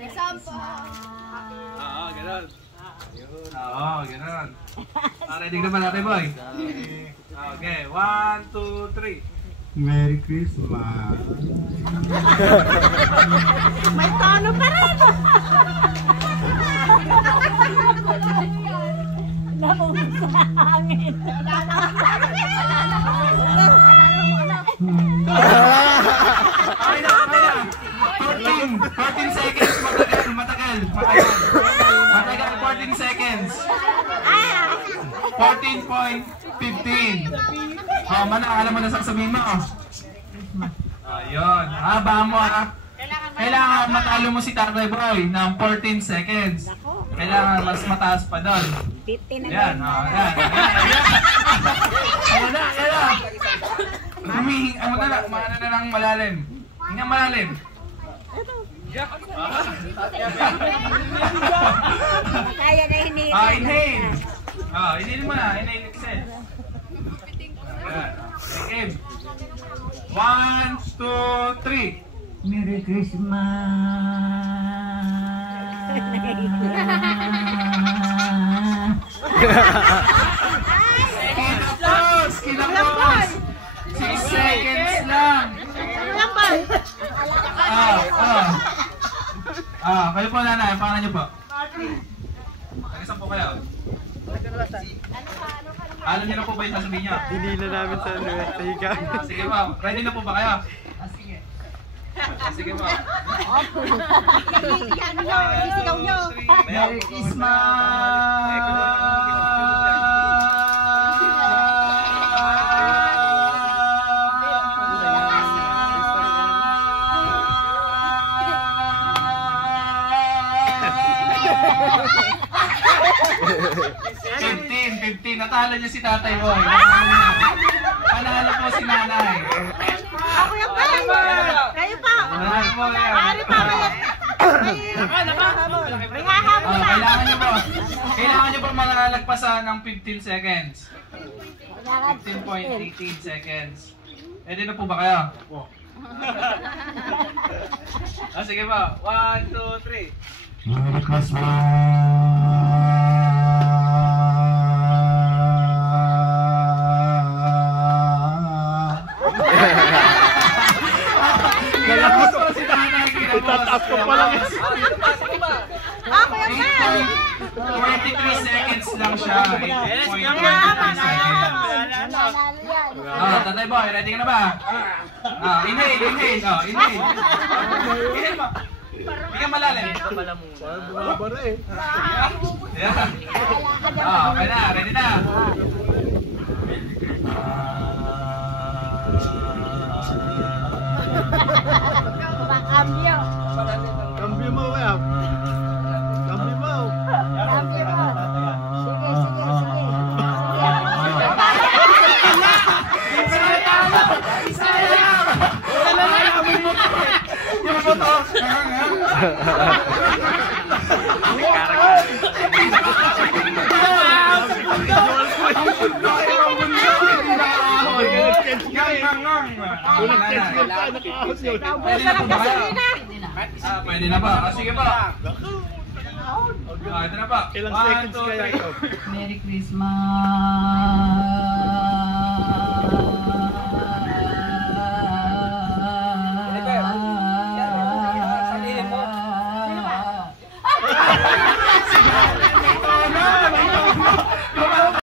Oo, ganun. Oo, ganun. Ready ka ba natin, boy? Okay, 1, 2, 3. Merry Christmas. May tono pa rin. Naubos sa hangin. Okay na. 14 seconds. Matagal. 14 seconds. 14.15. Oh, alam mo na sasabihin mo. Ayun. Baka mo Kailangan matalo mo si Tatay Boy ng 14 seconds. Kailangan mas mataas pa doon. 15 na. Yan. Ayan na. Humihinga mo na lang. Maano na lang malalim. Hinga malalim. Kaya na hinihinga. Inhale. Inhale mo na. Inhale exhale. Okay. 1, 2, 3. Merry Christmas. Kinapos. 6 seconds lang. Kayo po nanay, pangalan niyo po? Nag-isang po kayo? Alam niyo na po ba yung sasabihin niyo? Hindi na namin sa higa. Sige po, ready na po ba kayo? Sige po. Merry Christmas! Natalo niya si Tatay Boy. Panalo po si Nanay. Ako yung kayo pa. Panalo po yan. Ari pa kayo. Kailangan niyo po malalagpasan ng 15 seconds. 15.18 seconds. Ready na po ba kayo? Sige po. 1, 2, 3. Merry Christmas. Itataas ko pa lang. Ako yung kayo. 23 seconds lang siya. 8.23 seconds. Tatay Boy, ready ka na ba? Inhale. Inhale mo. Hindi ka malalim. Bumabara eh. Okay na, ready na. Cambio. Cambio mo, kaya. Cambio mo. Cambio mo. Sige. Pwede na ba? Sige pa. Ito na pa. Ilang seconds kaya ito? Merry Christmas.